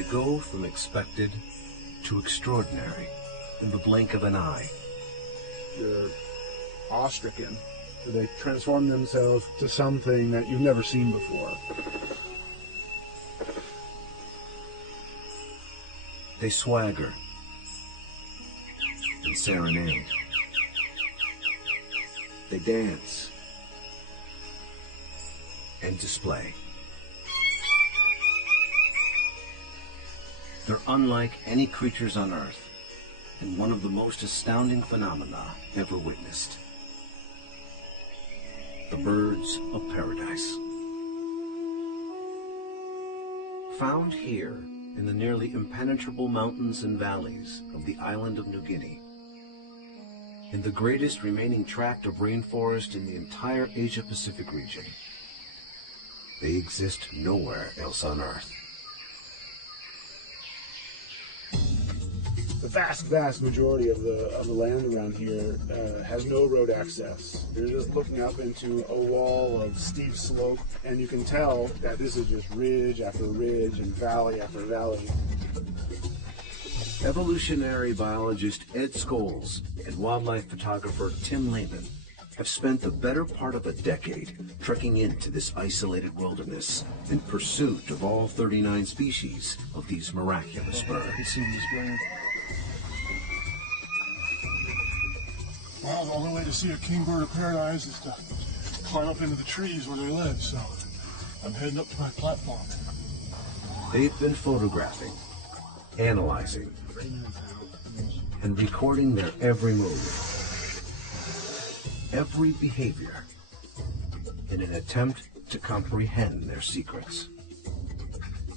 They go from expected to extraordinary in the blink of an eye. You're awestricken. They transform themselves to something that you've never seen before. They swagger and serenade. They dance and display. They're unlike any creatures on Earth, and one of the most astounding phenomena ever witnessed. The birds of paradise. Found here in the nearly impenetrable mountains and valleys of the island of New Guinea, in the greatest remaining tract of rainforest in the entire Asia-Pacific region, they exist nowhere else on Earth. The vast majority of the land around here has no road access. You're just looking up into a wall of steep slope, and you can tell that this is just ridge after ridge and valley after valley. Evolutionary biologist Ed Scholes and wildlife photographer Tim Lehman have spent the better part of a decade trekking into this isolated wilderness in pursuit of all 39 species of these miraculous birds. Well, the only way to see a kingbird of paradise is to climb up into the trees where they live, so I'm heading up to my platform. They've been photographing, analyzing, and recording their every move, every behavior, in an attempt to comprehend their secrets.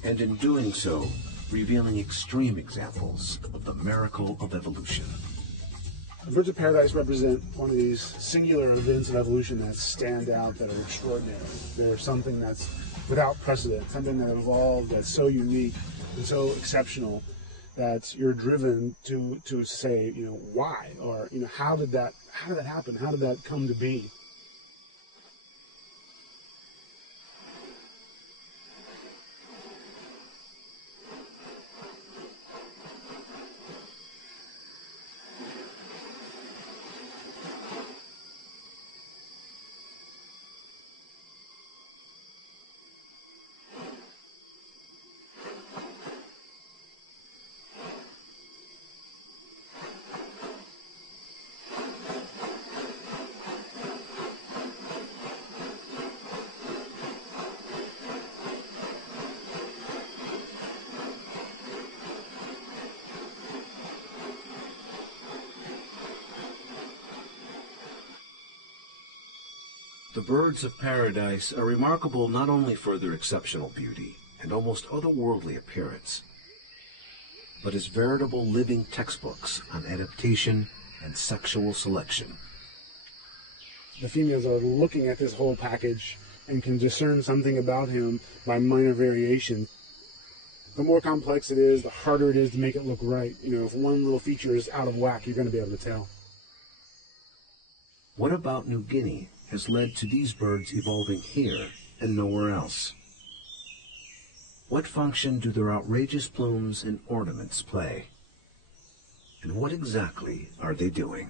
And in doing so, revealing extreme examples of the miracle of evolution. The birds of paradise represent one of these singular events of evolution that stand out, that are extraordinary. They're something that's without precedent, something that evolved that's so unique and so exceptional that you're driven to say, why? Or, how did that happen? How did that come to be? The birds of paradise are remarkable not only for their exceptional beauty and almost otherworldly appearance, but as veritable living textbooks on adaptation and sexual selection. The females are looking at this whole package and can discern something about him by minor variation. The more complex it is, the harder it is to make it look right. If one little feature is out of whack, you're going to be able to tell. What about New Guinea has led to these birds evolving here and nowhere else? What function do their outrageous plumes and ornaments play? And what exactly are they doing?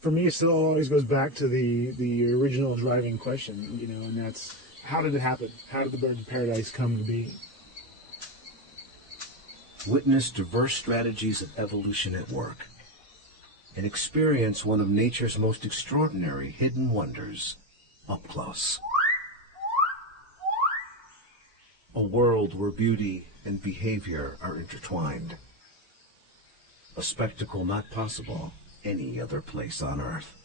For me, it still always goes back to the original driving question, and that's, how did it happen? How did the birds of paradise come to be? Witness diverse strategies of evolution at work, and experience one of nature's most extraordinary hidden wonders up close. A world where beauty and behavior are intertwined. A spectacle not possible any other place on Earth.